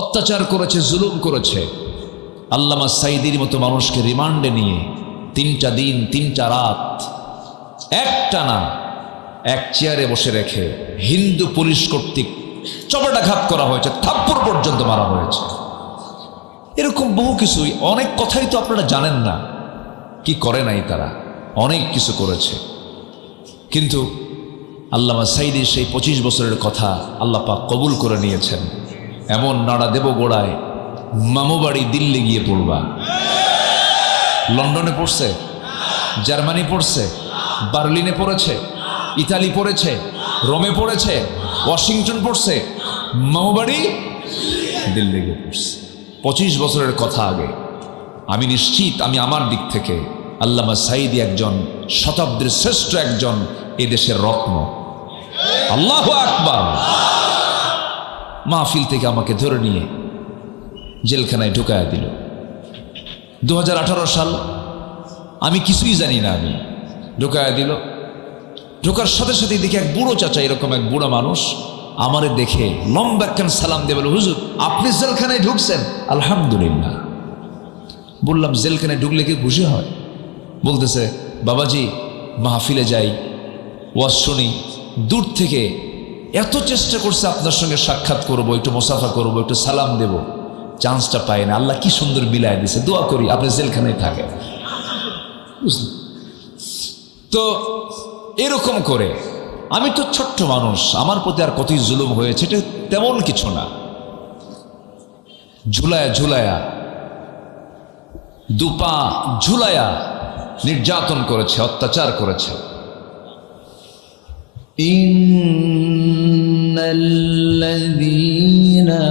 অত্যাচার করেছে, জুলুম করেছে। আল্লামা সাঈদীর মতো মানুষকে রিমান্ডে নিয়ে 3টা দিন 3টা রাত একটানা এক চেয়ারে বসে রেখে হিন্দু পুলিশ কর্তৃক চপাটাঘাত করা হয়েছে, থাপ্পড় পর্যন্ত মারা হয়েছে। এরকম বহু কিছুই, অনেক কথাই তো আপনারা জানেন না কি করে নাই তারা, অনেক কিছু করেছে। কিন্তু আল্লামা সাঈদীর সেই 25 বছরের কথা আল্লাহ পাক কবুল করে নিয়েছেন। এমন নাড়া দেব গোড়ায় মামুবাড়ি দিল্লি গিয়ে পড়বা। লন্ডনে পড়ছে, জার্মানি পড়ছে, বার্লিনে পড়েছে, ইতালি পড়েছে, রোমে পড়েছে, ওয়াশিংটন পড়ছে, মামুবাড়ি দিল্লি গিয়ে পড়ছে। 25 বছরের কথা আগে। আমি নিশ্চিত, আমি আমার দিক থেকে আল্লামা সাঈদী একজন শতাব্দীর শ্রেষ্ঠ একজন এদেশের রত্ন। আল্লাহু আকবার। মাহফিল থেকে আমাকে ধরে নিয়ে জেলখানায় ঢুকায়া দিল। 2018 সাল, আমি কিছুই জানি না, আমি ঢুকায়া দিল। ঢোকার সাথে সাথে দেখি এক বুড়ো চাচা, এরকম এক বুড়া মানুষ আমারে দেখে লম্বা একখান সালাম দিয়ে বলে, হুজুর আপনি জেলখানায় ঢুকছেন? আলহামদুলিল্লাহ। বললাম জেলখানায় ঢুকলে কি খুশি হয়? বলতেছে, বাবাজি মাহফিলে যাই, ওয়াজ শুনি, দূর থেকে এত চেষ্টা করছে আপনার সঙ্গে সাক্ষাৎ করব, একটু মুসাফা করব, একটু সালাম দেব, চান্সটা পাই না। আল্লাহ কি সুন্দর মিলায় দিছে, দোয়া করি আপনি জেলখানায় থাকেন। তো এরকম করে আমি তো ছোট্ট মানুষ, আমার প্রতি আর কতই জুলুম হয়েছে, এটা তেমন কিছু না। ঝুলায়া ঝুলায়া, দুপা ঝুলায়া নির্যাতন করেছে, অত্যাচার করেছে। ইন্নাল্লাযীনা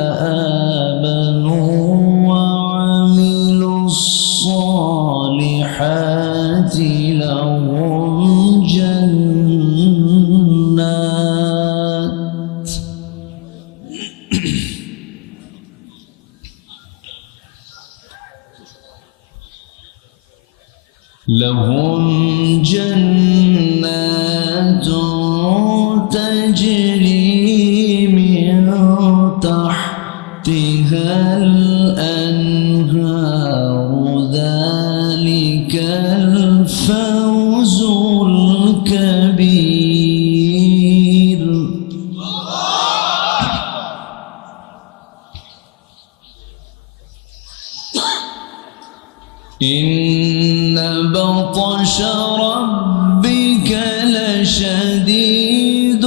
আমানু ওয়া আমিলুস সালিহাতি লাহুম জান্নাত لهم جنات تجري من تحتها الأنهار ذلك الفوز الكبير إن بطش ربك لشديد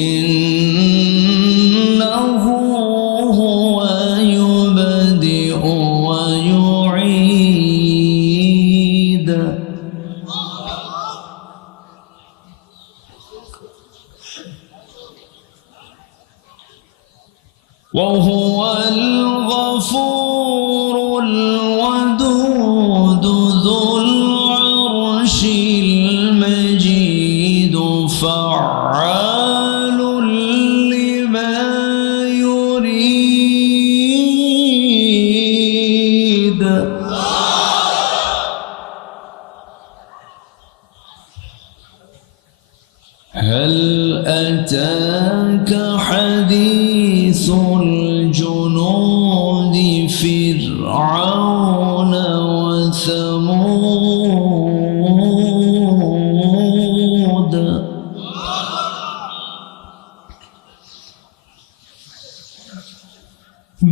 إنه هو يبدئ ويعيد وهو الغفور الودود ذو العرش المجيد فعال لما يريد هل أتاك حديث الجنود فرعون وثمود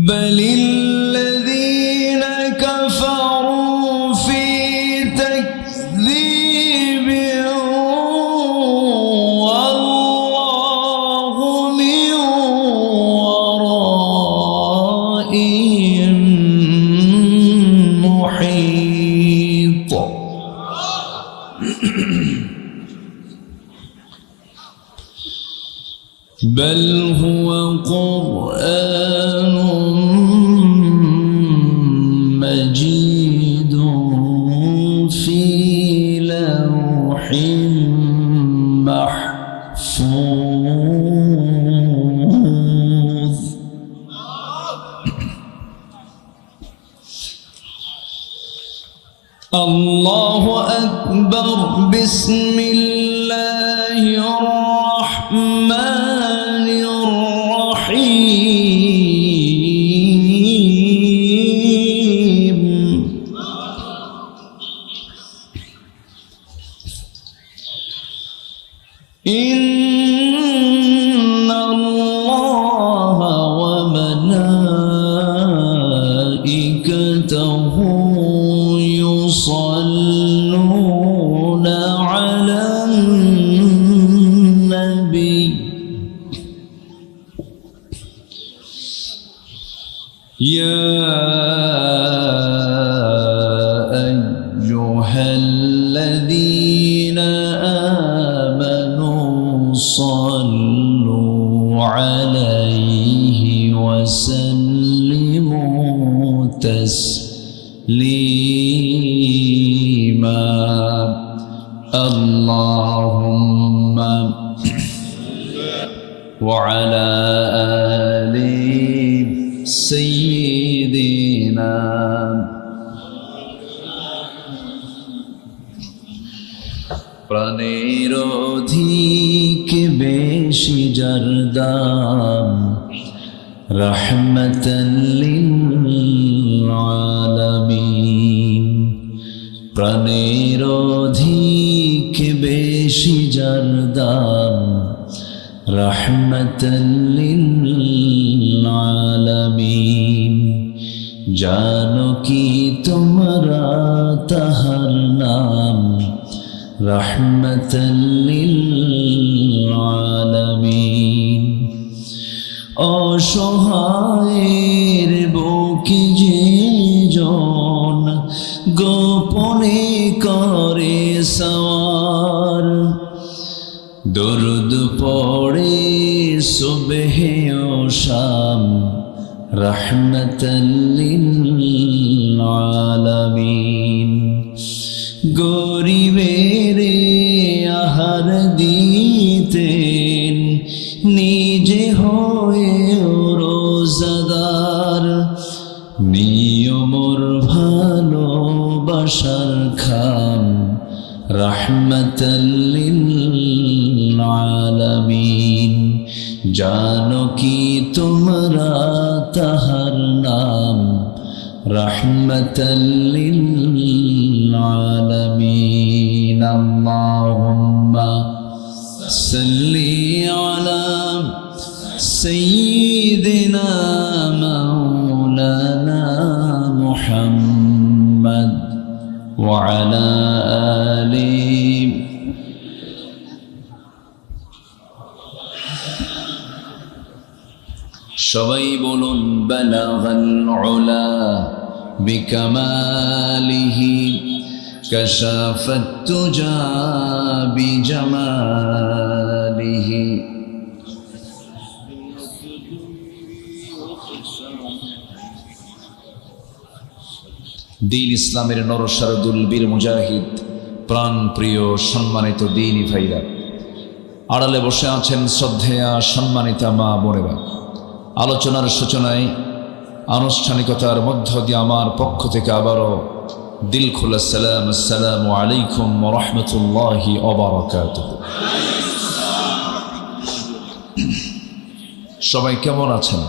بل الذين كفروا في تكذيب والله من ورائهم محيط بل هو قرآن مجيد في لوح محفوظ الله أكبر بسم الله الرحمن الرحيم ইয়া আইয়ুহাল্লাযীনা আমানু সাল্লু আলাইহি ওয়া সাল্লিমু তাসলিমা আল্লাহুম্মা ওয়া আলা আলি সাইয়্যিদিনা। প্রাণের অধিক বেশি যার দাম রাহমাতাল লিল আলামিন। প্রাণের অধিক বেশি যার দাম রাহমাতাল লিল আলামিন। জানো কি তোমরা তাহার নাম রাহমাতাল লিল আলামিন। অসহায়ের বুকে যে জন গোপনে করে সওয়ার, দরুদ পড়ে সুবহে ও শাম রাহমাতাল লিল আলামিন। গরিবের আহার দিতেন নিজে হয়ে রোজাদার, নিয়মর ভালোবাসার খাম রাহমাতাল লিল আলামিন। জানো কি তোমরা তাহার নাম রাহমাতাল লিল আলামিন। আল্লাহুম্মা সাল্লি আলা সাইয়্যিদিনা মাওলানা মুহাম্মদ ওয়া আলা আলি। সবাই বলুন বালাগাল উলা বিকামালিহি কাশাফাত তুজা বিজামালিহি। দিন ইসলামের নরসারদুল বীর মুজাহিদ, প্রাণ প্রিয় সম্মানিত দিনী ভাইরা, আড়ালে বসে আছেন শ্রদ্ধেয়া সম্মানিতা মা বোনেরা। আলোচনার সূচনায় আনুষ্ঠানিকতার মধ্য দিয়ে আমার পক্ষ থেকে আবারও দিল খোলা সালাম, আসসালামু আলাইকুম ওয়া রাহমাতুল্লাহি ওয়া বারাকাতুহু। সবাই কেমন আছেন?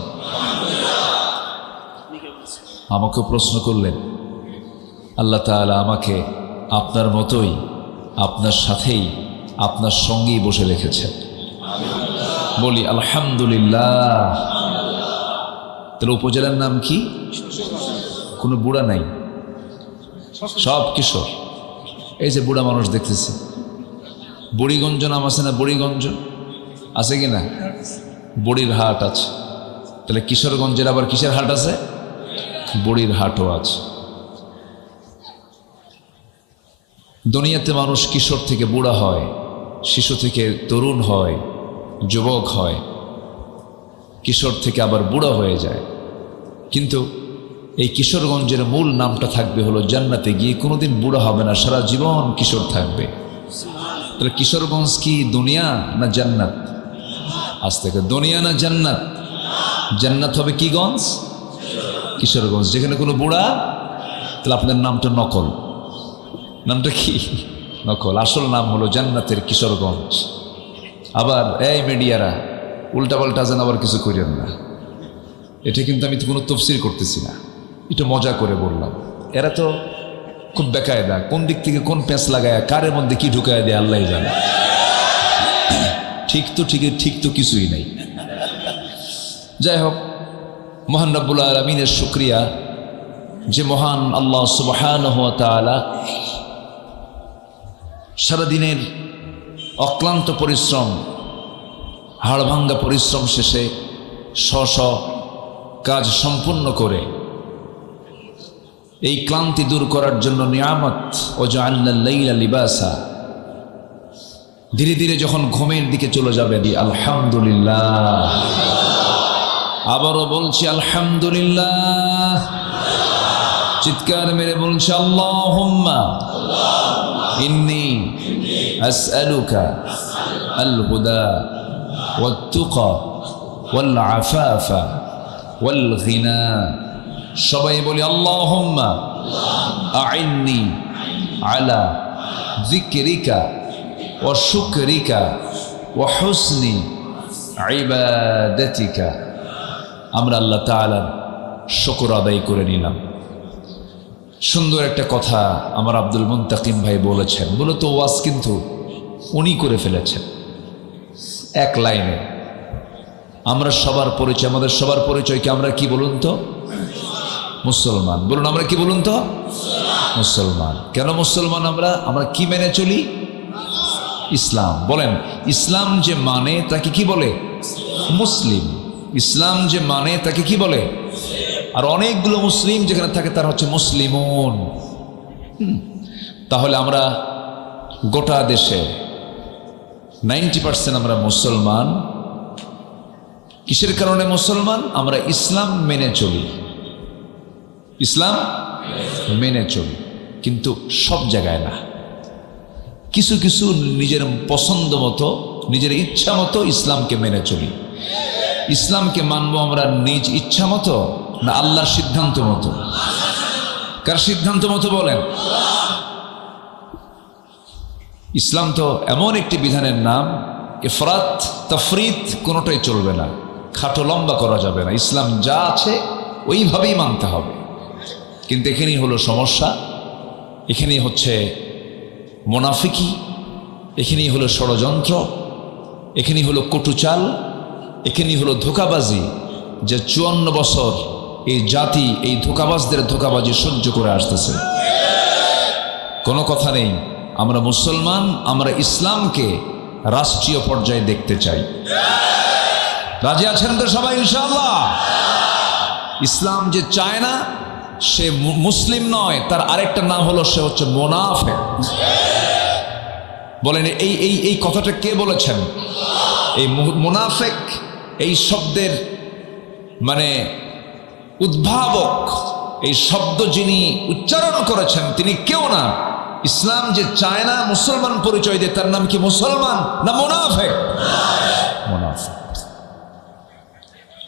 আমাকে প্রশ্ন করলেন, আল্লাহ তাআলা আমাকে আপনার মতোই, আপনার সাথেই, আপনার সঙ্গেই বসে রেখেছেন। বলি আলহামদুলিল্লাহ। তাহলে উপজেলার নাম কি? কোনো বুড়া নাই, সব কিশোর। এই যে বুড়া মানুষ দেখতেছি, বুড়িগঞ্জ নাম আছে না? বুড়িগঞ্জ আছে কি না? বুড়ির হাট আছে। তাহলে কিশোরগঞ্জের আবার কিসের হাট আছে? বুড়ির হাটও আছে। দুনিয়াতে মানুষ কিশোর থেকে বুড়া হয়, শিশু থেকে তরুণ হয়, যুবক হয়, কিশোর থেকে আবার বুড়া হয়ে যায়। কিন্তু এই কিশোরগঞ্জের মূল নামটা থাকবে হলো জান্নাতে গিয়ে কোনোদিন বুড়া হবে না, সারা জীবন কিশোর থাকবে। তাহলে কিশোরগঞ্জ কি দুনিয়া না জান্নাত? আজ থেকে দুনিয়া না জান্নাত? জান্নাত হবে কি গঞ্জ? কিশোরগঞ্জ, যেখানে কোনো বুড়া। তাহলে আপনার নামটা নকল। নামটা কি? নকল। আসল নাম হলো জান্নাতের কিশোরগঞ্জ। আবার এই মিডিয়ারা উল্টাপাল্টা যেন আবার কিছু করেন না। এটা কিন্তু আমি তো কোনো তফসির করতেছি না, এটা মজা করে বললাম। এরা তো খুব বেকায়দা, কোন দিক থেকে কোন প্যাঁচ লাগায় কারের মধ্যে কি ঢুকায় দেয় আল্লাহ জানে। ঠিক তো ঠিকই, ঠিক তো কিছুই নেই। যাই হোক, মহান রব্বুল আলামিনের শুকরিয়া যে মহান আল্লাহ সুবহানাহু ওয়া তাআলা সারাদিনের অক্লান্ত পরিশ্রম, হাড়ভাঙ্গা পরিশ্রম শেষে কাজ সম্পূর্ণ করে এই ক্লান্তি দূর করার জন্য নিয়ামত ওয়াজআলনাল লাইলা লিবাসা, ধীরে ধীরে যখন ঘুমের দিকে চলে যাবে আলহামদুলিল্লাহ। আবারও বলছি আলহামদুলিল্লাহ। চিৎকার মেরে বলছি আল্লাহুম্মা ইন্নী আসআলুকা আল হুদা ওয়াত তুকা ওয়াল আফাফা ওয়াল গিনা। সবাই বলি আল্লাহুম্মা আইন্নি আলা যিকরিকা ওয়া শুকরিকা ওয়া হুসনি ইবাদাতিকা। আমরা আল্লাহ তাআলার শুকর আদায় করে নিলাম। সুন্দর একটা কথা আমার আব্দুল মুনতাকিম ভাই বলেছেন, মূলত ওয়াজ কিন্তু উনি করে ফেলেছেন এক লাইনে। আমরা সবার পরিচয়, আমাদের সবার পরিচয়কে আমরা কি বলুন তো? মুসলমান। বলুন আমরা কি বলুন তো? মুসলমান। কেন মুসলমান? আমরা কি মেনে চলি? ইসলাম। বলেন ইসলাম যে মানে তাকে কি বলে? মুসলিম। ইসলাম যে মানে তাকে কি বলে? আর অনেকগুলো মুসলিম যেখানে থাকে তার হচ্ছে মুসলিমুন। তাহলে আমরা গোটা দেশে 90% আমরা মুসলমান। কিসের কারণে মুসলমান? আমরা ইসলাম মেনে চলি, ইসলাম মেনে চলি, কিন্তু সব জায়গায় না। কিছু কিছু নিজের পছন্দ মতো, নিজের ইচ্ছা মতো ইসলামকে মেনে চলি। ইসলামকে মানবো আমরা নিজ ইচ্ছা মতো না আল্লাহর সিদ্ধান্ত মতো? কার সিদ্ধান্ত মতো বলেন? ইসলাম তো এমন একটি বিধানের নাম, ইফরাত তাফরিত কোনোটাই চলবে না, খাটো লম্বা করা যাবে না। ইসলাম যা আছে ওইভাবেই মানতে হবে। কিন্তু এখানেই হলো সমস্যা, এখানেই হচ্ছে মুনাফিকি, এখানেই হলো ষড়যন্ত্র, এখানেই হলো কটুচাল, এখানেই হলো ধোঁকাবাজি। যে 54 বছর এই জাতি এই ধোঁকাবাজদের ধোঁকাবাজি সহ্য করে আসতেছে। কোনো কথা নেই, আমরা মুসলমান, আমরা ইসলামকে রাষ্ট্রীয় পর্যায়ে দেখতে চাই। রাজি আছেন তো সবাই ইনশাআল্লাহ? ইসলাম যে চায় না সে মুসলিম নয়, তার আরেকটা নাম হলো সে হচ্ছে মুনাফিক। বলেন এই এই এই কথাটা কে বলেছেন? এই মুনাফিক এই শব্দের মানে উদ্ভাবক, এই শব্দ যিনি উচ্চারণ করেছেন তিনি কেউ না। ইসলাম যে চায় না মুসলমান পরিচয় দেয়, তার নাম কি মুসলমান না মুনাফিক? মুনাফিক।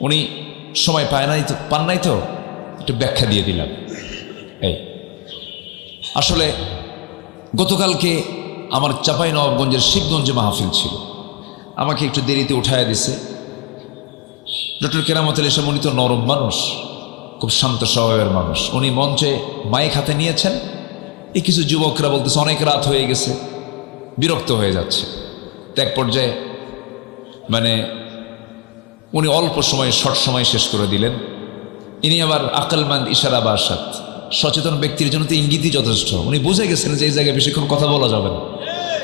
উনি সময় পান নাই তো একটু ব্যাখ্যা দিয়ে দিলাম। এই আসলে গতকালকে আমার চাঁপাইনবাবগঞ্জের শিবগঞ্জে মাহফিল ছিল, আমাকে একটু দেরিতে উঠায় দিছে। ডক্টর কেরামত আলী সাহেব উনি তো নরম মানুষ, খুব শান্ত স্বভাবের মানুষ। উনি মঞ্চে মাইক হাতে নিয়েছেন, এই কিছু যুবকরা বলতেছে অনেক রাত হয়ে গেছে, বিরক্ত হয়ে যাচ্ছে। তো এক পর্যায়ে মানে উনি অল্প সময়ে শর্ট সময় শেষ করে দিলেন। ইনি আবার আকলমান্দ ইশারা বাসাত, সচেতন ব্যক্তির জন্য তো ইঙ্গিতই যথেষ্ট। উনি বুঝে গেছেন যে এই জায়গায় বেশিক্ষণ কথা বলা যাবে না,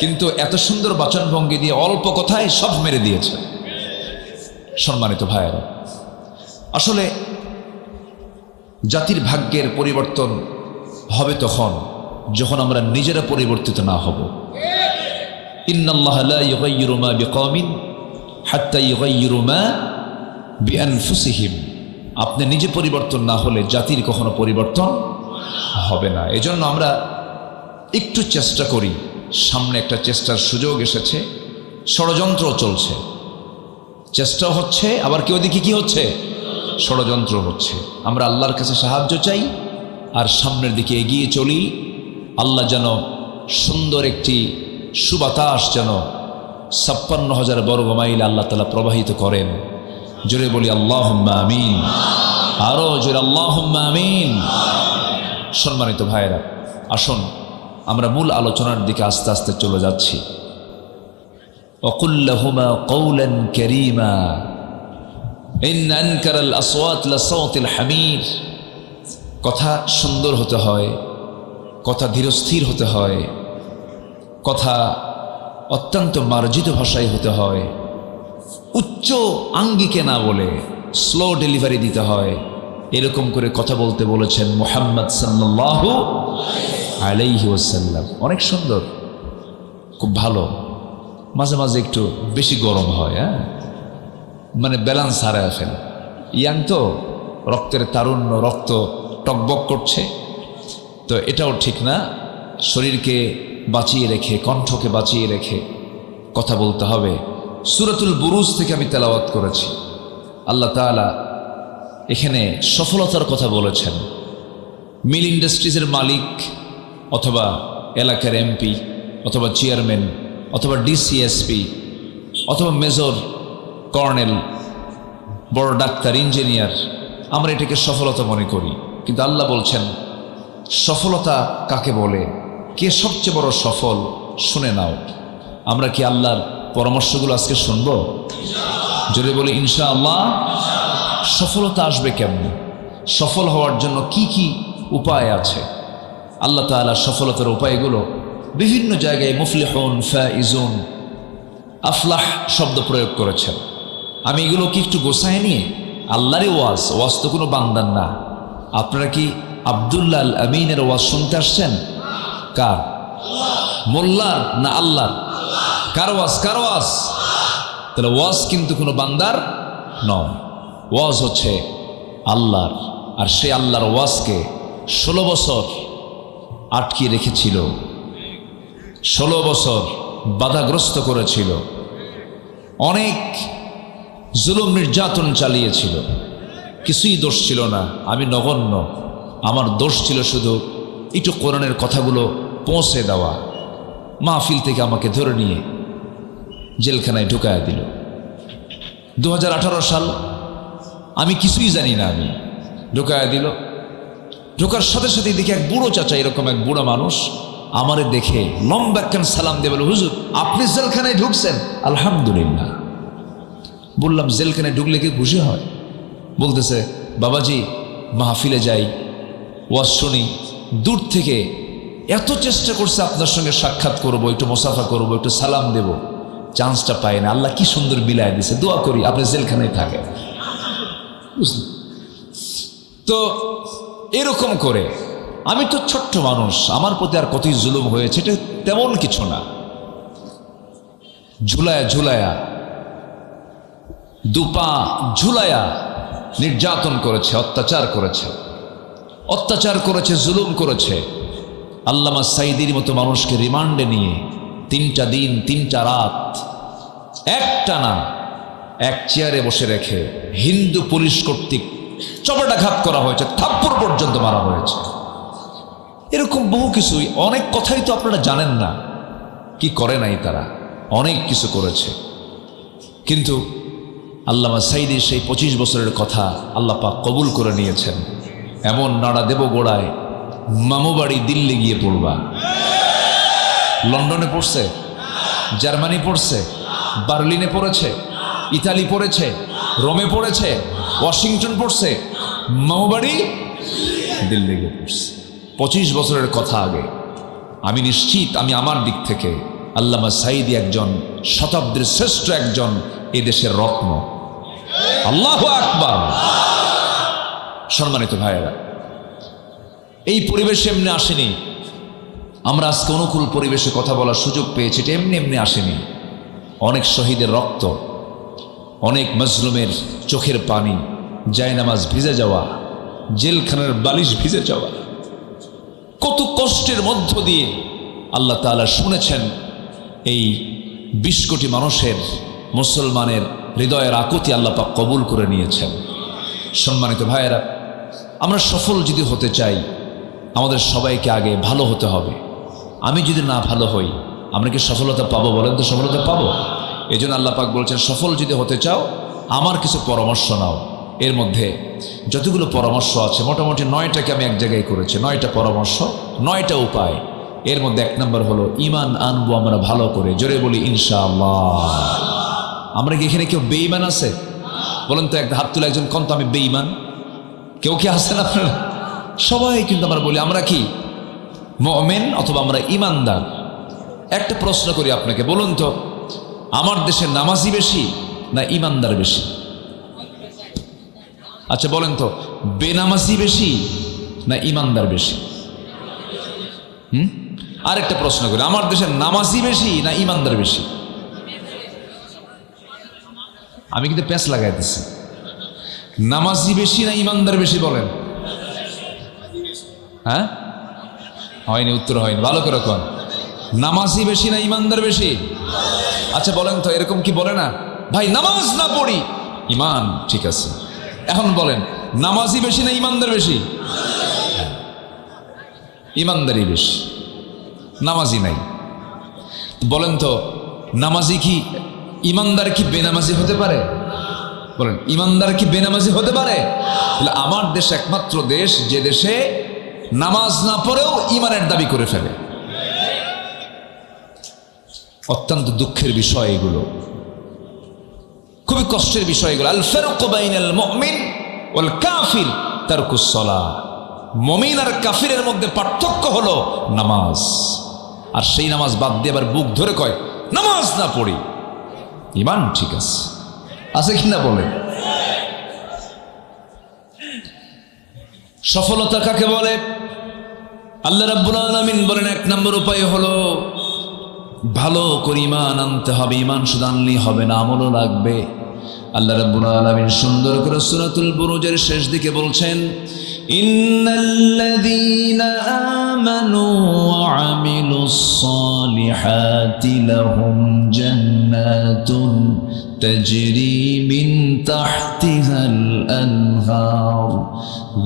কিন্তু এত সুন্দর বাচনভঙ্গি দিয়ে অল্প কথায় সব মেরে দিয়েছে। সম্মানিত ভাইয়েরা, আসলে জাতির ভাগ্যের পরিবর্তন হবে তখন যখন আমরা নিজেরা পরিবর্তিত না হব। ইন্নাল্লাহা লা ইউগাইয়িরু মা বিকওমিন হাত্তা ইউগাইয়িরু মা বিআনফুসিহিম। আপনি নিজে পরিবর্তন না হলে জাতির কখনো পরিবর্তন হবে না। এজন্য আমরা একটু চেষ্টা করি। সামনে একটা চেষ্টার সুযোগ এসেছে, ষড়যন্ত্র চলছে, চেষ্টা হচ্ছে, আবার কেউ দিকে কি হচ্ছে? ষড়যন্ত্র হচ্ছে। আমরা আল্লাহর কাছে সাহায্য চাই আর সামনের দিকে এগিয়ে চলি। আল্লাহ যেন সুন্দর একটি সুবাতাস যেন 56,000 বর্গ মাইল আল্লাহ তাআলা প্রবাহিত করেন। জোরে বলি আল্লাহুম্মা আমিন, আরো জোরে আল্লাহুম্মা আমিন। সম্মানিত ভাইয়েরা, আসুন আমরা মূল আলোচনার দিকে আস্তে আস্তে চলে যাচ্ছি। ওয়াকুল লাহুমা কওলান কারীমা ইন আনকারাল আসওয়াত লাসাউতুল হামির। কথা সুন্দর হতে হয়, কথা ধীরস্থির হতে হয়, কথা অত্যন্ত মার্জিত ভাষায় হতে হয়, উচ্চ আঙ্গিকে না বলে স্লো ডেলিভারি দিতে হয়, এরকম করে কথা বলতে বলেছেন মুহাম্মদ সাল্লাল্লাহু আলাইহি ওয়াসাল্লাম। অনেক সুন্দর, খুব ভালো। মাঝে মাঝে একটু বেশি গরম হয়, হ্যাঁ, মানে ব্যালেন্স হারায় ফেলে। ইয়াং তো, রক্তের তারুণ্য, রক্ত টকবক করছে, তো এটাও ঠিক না। শরীরকে বাঁচিয়ে রেখে, কণ্ঠকে বাঁচিয়ে রেখে কথা বলতে হবে। সূরাতুল বুরুজ থেকে আমি তেলাওয়াত করেছি। আল্লাহ তাআলা এখানে সফলতার কথা বলেছেন। মিল ইন্ডাস্ট্রিজের মালিক অথবা এলাকার এমপি অথবা চেয়ারম্যান অথবা ডিসিএসপি অথবা মেজর, কর্নেল, বড় ডাক্তার, ইঞ্জিনিয়ার, আমরা এটাকে সফলতা মনে করি। কিন্তু আল্লাহ বলছেন সফলতা কাকে বলে, কে সবচেয়ে বড় সফল, শুনে নাও। আমরা কি আল্লাহর পরামর্শগুলো আজকে শুনব? যদি বলি ইনশাআল্লাহ। সফলতা আসবে কেমনে, সফল হওয়ার জন্য কি কি উপায় আছে? আল্লাহ তাআলা সফলতার উপায়গুলো বিভিন্ন জায়গায় মুফলিহুন, ফাইজুন, আফলাহ শব্দ প্রয়োগ করেছেন। আমি এগুলো কি একটু গোছায় নিয়ে, আল্লাহরই ওয়াজ তো কোনো বান্দার না। আপনারা কি আব্দুল্লাহ আল আমিনের ওয়াজ শুনতে আসছেন? কার? মোল্লার না আল্লাহর? কার ওয়াজ? কার ওয়াজ? তাহলে ওয়াজ কিন্তু কোনো বান্দার নয়, ওয়াজ হচ্ছে আল্লাহর। আর সে আল্লাহর ওয়াজকে 16 বছর আটকিয়ে রেখেছিল, 16 বছর বাধাগ্রস্ত করেছিল, অনেক জুলুম নির্যাতন চালিয়েছিল। কিছুই দোষ ছিল না, আমি নগণ্য। আমার দোষ ছিল শুধু একটু কোরআনের কথাগুলো পৌঁছে দেওয়া। মাহফিল থেকে আমাকে ধরে নিয়ে জেলখানায় ঢুকায়া দিল। 2018 সাল, আমি কিছুই জানি না, আমি ঢুকায়া দিল। ঢোকার সাথে সাথে দেখি এক বুড়ো চাচা, এরকম এক বুড়ো মানুষ আমারে দেখে লম্বা একখান সালাম দিয়ে বলে, হুজুর আপনি জেলখানায় ঢুকছেন? আলহামদুলিল্লাহ। বললাম জেলখানায় ঢুকলে কি খুশি হয়? বলতেছে বাবাজি মাহফিলে যাই, ওয়াজ শুনি, দূর থেকে এত চেষ্টা করছে আপনার সঙ্গে সাক্ষাৎ করবো, একটু মোসাফা করবো, একটু সালাম দেব, চান্সটা পাই না। আল্লাহ কি সুন্দর বিলায় দিছে, দোয়া করি আপনি জেলখানায় থাকেন। বুঝলেন তো? এরকম করে আমি তো ছোট্ট মানুষ, আমার প্রতি আর কতই জুলুম হয়েছে, এটা তেমন কিছু না। ঝুলায়া ঝুলায়া, দুপা ঝুলায়া নির্যাতন করেছে, অত্যাচার করেছে, অত্যাচার করেছে, জুলুম করেছে। আল্লামা সাইদির মতো মানুষকে রিমান্ডে নিয়ে 3টা দিন 3টা রাত একটানা এক চেয়ারে বসে রেখে হিন্দু পুলিশ কর্তৃক চপাটাঘাত করা হয়েছে, থাপ্পড় পর্যন্ত মারা হয়েছে। এরকম বহু কিছুই, অনেক কথাই তো আপনারা জানেন না কি করে নাই তারা, অনেক কিছু করেছে। কিন্তু আল্লামা সাইদির সেই 25 বছরের কথা আল্লাহ পাক কবুল করে নিয়েছেন। এমন নাড়া দেব গোড়ায়, মামু বাড়ি দিল্লি গিয়ে পড়বা। লন্ডনে পড়ছে, জার্মানি পড়ছে, বার্লিনে পড়েছে, ইতালি পড়েছে, রোমে পড়েছে, ওয়াশিংটন পড়ছে, মামু বাড়ি দিল্লি গিয়ে পড়ছে। 25 বছরের কথা আগে। আমি নিশ্চিত, আমি আমার দিক থেকে আল্লামা সাইদি একজন শতাব্দীর শ্রেষ্ঠ একজন এদেশের রত্ন। আল্লাহু আকবার। সম্মানিত ভাইয়েরা, এই পরিবেশ এমনি আসেনি। আমরা আজকে অনুকূল পরিবেশে কথা বলার সুযোগ পেয়েছি, এটা এমনি এমনি আসেনি। অনেক শহীদের রক্ত, অনেক মজলুমের চোখের পানি, জায়নামাজ ভিজে যাওয়া, জেলখানার বালিশ ভিজে যাওয়া, কত কষ্টের মধ্য দিয়ে আল্লাহ তাআলা শুনেছেন এই 20 কোটি মানুষের, মুসলমানের হৃদয়ের আকুতি আল্লাহ পাক কবুল করে নিয়েছেন। সম্মানিত ভাইয়েরা, আমরা সফল যদি হতে চাই, আমাদের সবাইকে আগে ভালো হতে হবে। আমি যদি না ভালো হই, আমরা কি সফলতা পাবো? বলেন তো, সফলতা পাবো? এই জন্য আল্লাহ পাক বলছেন, সফল যদি হতে চাও আমার কিছু পরামর্শ নাও। এর মধ্যে যতগুলো পরামর্শ আছে, মোটামুটি 9টাকে আমি এক জায়গায় করেছি। 9টা পরামর্শ, 9টা উপায়। এর মধ্যে 1 নম্বর হলো ঈমান আনবো আমরা ভালো করে। জোরে বলি ইনশাআল্লাহ। আমরা কি এখানে কেউ বেঈমান আছে? বলেন তো, একটা হাত তুলে একজন কোন তো আমি বেঈমান। কেউ কি আছেন আপনারা? সবাই কিন্তু আমরা বলি আমরা কি মুমিন অথবা আমরা ঈমানদার। একটা প্রশ্ন করি আপনাকে, বলুন তো, আমার দেশে নামাজি বেশি না ঈমানদার বেশি? আচ্ছা বলেন তো, বেনামাজি বেশি না ইমানদার বেশি? আরেকটা প্রশ্ন করি, আমার দেশের নামাজি বেশি না ইমানদার বেশি? আমি কিন্তু প্যাঁচ লাগাইতেছি। নামাজি বেশি না ইমানদার বেশি বলেন? হ্যাঁ, হয়নি, উত্তর হয়নি, ভালো করে কোন। নামাজি বেশি না ইমানদার বেশি? আচ্ছা বলেন তো, এরকম কি বলে না, ভাই নামাজ না পড়ি ইমান ঠিক আছে। এখন বলেন, নামাজি বেশি না ইমানদার বেশি? ইমানদারই বেশি, নামাজি নাই। বলেন তো, নামাজি কি ইমানদার কি বেনামাজি হতে পারে? বলেন, ইমানদার কি বেনামাজি হতে পারে? তাহলে আমার দেশ একমাত্র দেশ যে দেশে নামাজ না পড়েও ইমানের দাবি করে ফেলে। অত্যন্ত দুঃখের বিষয় এগুলো, খুবই কষ্টের বিষয় এগুলো। আল ফারকু বাইনাল মুমিন ওয়াল কাফির তারকুস সালাহ। মুমিন আর কাফিরের মধ্যে পার্থক্য হলো নামাজ। আর সেই নামাজ বাদ দিয়ে আবার বুক ধরে কয় নামাজ না পড়ি ইমান ঠিক আছে। আছে কিনা বলে? সফলতা কাকে বলে? আল্লাহ রাব্বুল আলামিন বলেন, এক নম্বর উপায় হলো ভালো করে ইমান আনতে হবে। ইমান শুধু আনলেই হবে না, আমলও লাগবে। আল্লাহ রাব্বুল আলামিন সুন্দর করে সূরাতুল বুরুজের শেষ দিকে বলছেন, ইন্নাল্লাযীনা আমানু ওয়া আমিলুস সালিহাতি লাহুম জান্নাতুন তাজরি মিন তাহতিহাল আনহার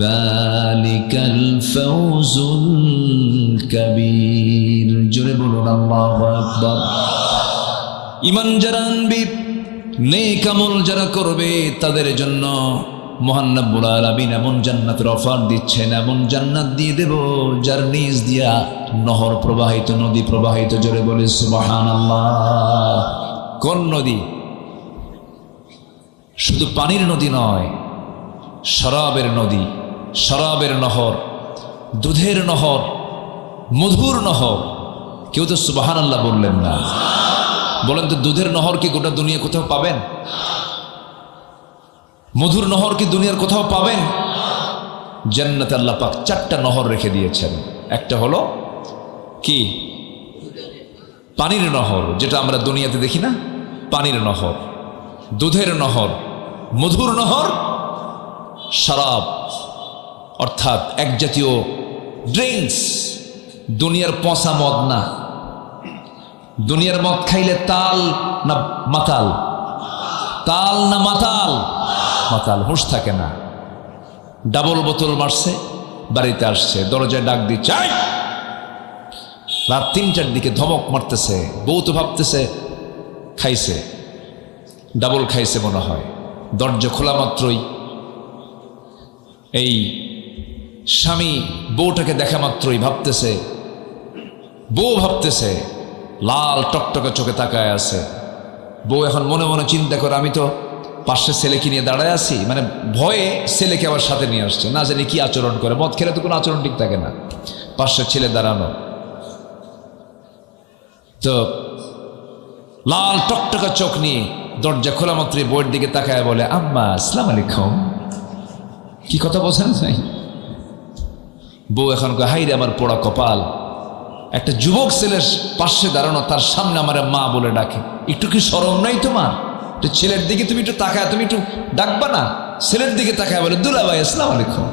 যালিকাল ফাওজুল কাবীর। জোরে বলুন আল্লাহু আকবার। ঈমান যারা আনবে, নেক আমল যারা করবে, তাদের জন্য মহান রব্বুল আলামিন এমন জান্নাতের অফার দিচ্ছেন, এমন জান্নাত দিয়ে দেব যার নিজ দিয়া নহর প্রবাহিত, নদী প্রবাহিত। জোরে বলে সুবহানাল্লাহ। কোন নদী? শুধু পানির নদী নয়, শরাবের নদী, শরাবের নহর, দুধের নহর, মধুর নহর। কেউ তো সুবহানাল্লাহ বললেন না। বলেন তো, দুধের নহর কি গোটা দুনিয়া কোথাও পাবেন? মধুর নহর কি দুনিয়ার কোথাও পাবেন? জান্নাতে আল্লাহ পাক 4টা নহর রেখে দিয়েছেন। একটা হলো কি? পানির নহর, যেটা আমরা দুনিয়াতে দেখি না, পানির নহর, দুধের নহর, মধুর নহর, শরাব অর্থাৎ এক জাতীয় ড্রিঙ্কস। দুনিয়ার পচা মদ না। দুনিয়ার মদ খাইলে তাল না মাতাল? তাল না মাতাল? মাতাল, হুঁশ থাকে না। ডাবল বোতল মারছে, বাড়িতে আসছে, দরজায় ডাক দিচ্ছে, রাত 3টার দিকে ধমক মারতেছে। বউ তো ভাবতেছে খাইছে, ডাবল খাইছে মনে হয়। দরজা খোলা মাত্রই এই স্বামী বউটাকে দেখা মাত্রই ভাবতেছে, বউ ভাবতেছে, লাল টকটকে চোখে তাকায় আছে। বউ এখন মনে মনে চিন্তা করে, আমি তো পাশে ছেলেকে নিয়ে দাঁড়ায় আছি, মানে ভয়ে ছেলেকে আবার সাথে নিয়ে আসছে, না জানি কি আচরণ করে। মদ খেলে তো কোনো আচরণ ঠিক থাকে না। পাশে ছেলে দাঁড়ানো, তো লাল টকটকা চোখ নিয়ে দরজা খোলা মাত্রই বউয়ের দিকে তাকায় বলে, আম্মা আসসালামু আলাইকুম। কি কথা বলছেন ভাই? বউ এখন কয়, হাই রে আমার পোড়া কপাল, একটা যুবক ছেলের পাশে দাঁড়ানো, তার সামনে আমার মা বলে ডাকে। একটু কি শরম নাই তোমার? তো ছেলের দিকে তুমি একটু তাকায়, তুমি একটু ডাকবা না? ছেলের দিকে তাকায় বলে, দুলা ভাই আসসালামু আলাইকুম।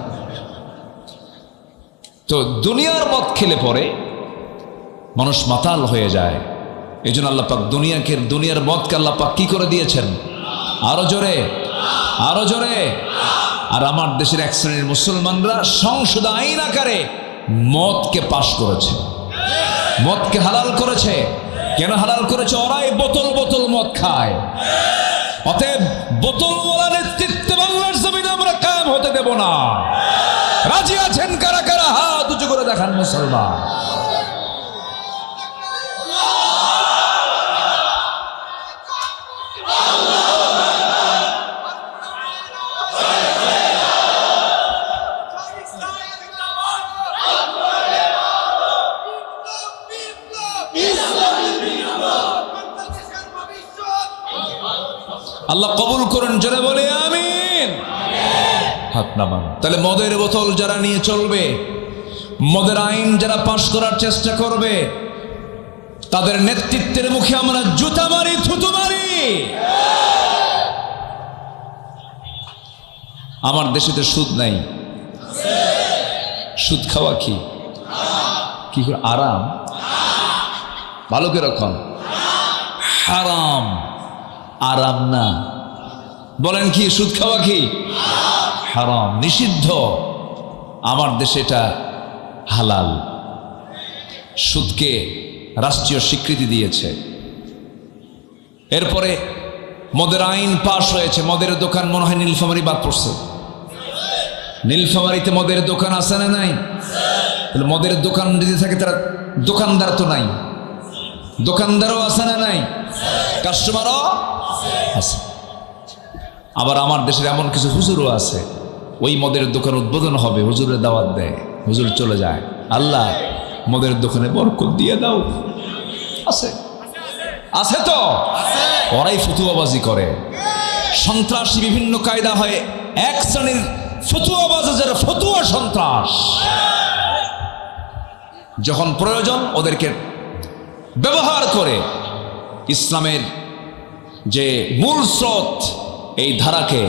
তো দুনিয়ার মদ খেলে পরে মানুষ মাতাল হয়ে যায়। এই জন্য আল্লাহ পাক দুনিয়ার মদকে আল্লাহ পাক কি করে দিয়েছেন? আরো জোরে, আরো জোরে। আর আমার দেশের এক শ্রেণীর মুসলমানরা সংসদ আইন আকারে মদকে পাশ করেছে, মদকে হালাল করেছে। কেন হালাল করেছে? ওরাই বোতল বোতল মদ খায়। অতএব বোতলওয়ালা নেতৃত্বে বাংলার জমিনে আমরা কায়েম হতে দেব না। রাজি আছেন কারা কারা? হাত উঁচু করে দেখান মুসলমান। আল্লাহ কবুল করুন, জোরে বলে আমিন। হাত নামান। তাহলে মদের বোতল যারা নিয়ে চলবে, মদের আইন যারা পাশ করার চেষ্টা করবে, তাদের নেতৃত্বের মুখে আমরা জুতা মারি, থুতু মারি। আমার দেশেতে সুদ নাই, সুদ খাওয়া কি কি করে আরাম, ভালো করে রকম হারাম, আরাম না। বলেন কি সুদ খাওয়া কি হারাম, নিষিদ্ধ। আমার দেশে এটা হালাল। সুদকে রাষ্ট্রীয় স্বীকৃতি দিয়েছে। এরপরে মদের আইন পাশ হয়েছে। মদের দোকান মনে হয় নীলফামারী বাদ পড়ছে। নীলফামারীতে মদের দোকান আছে না নাই? তাহলে মদের দোকান যদি থাকে তারা দোকানদার তো নাই, দোকানদারও আছে না নাই? কাস্টমারও আছে। আবার আমার দেশের এমন কিছু হুজুরও আছে, ওই মদের দোকান উদ্বোধন হবে, হুজুরের দাওয়াত দেয়, হুজুর চলে যায়। আল্লাহ মদের দোকানে বরকত দিয়ে দাও। আছে আছে তো, ওরাই ফতুয়াবাজি করে, সন্ত্রাসী বিভিন্ন কায়দা হয়। এক শ্রেণীর ফতুয়াবাজ, যারা ফতুয়া সন্ত্রাস, যখন প্রয়োজন ওদেরকে ব্যবহার করে ইসলামের যে মূল স্রোত, এই ধারাকে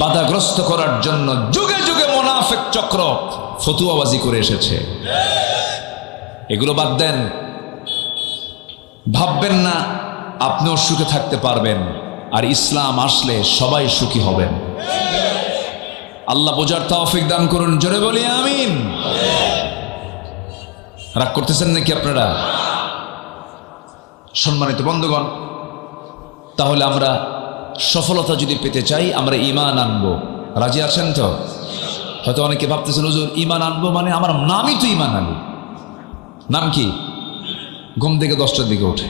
বাধাগ্রস্ত করার জন্য যুগে যুগে মুনাফিক চক্র ফতুয়াবাজি করে এসেছে। এগুলো বাদ দেন। ভাববেন না আপনিও সুখে থাকতে পারবেন, আর ইসলাম আসলে সবাই সুখী হবেন। আল্লাহ বোঝার তৌফিক দান করুন, জোরে বলি আমিন। রাগ করতেছেন নাকি আপনারা? সম্মানিত বন্ধুগণ, তাহলে আমরা সফলতা যদি পেতে চাই, আমরা ঈমান আনবো। রাজি আছেন তো? হয়তো অনেকে ভাবতেছেন হুজুর ঈমান আনবো মানে আমার নামই তো ঈমান আলী। নাম কি? ঘুম থেকে 10টার দিকে ওঠে,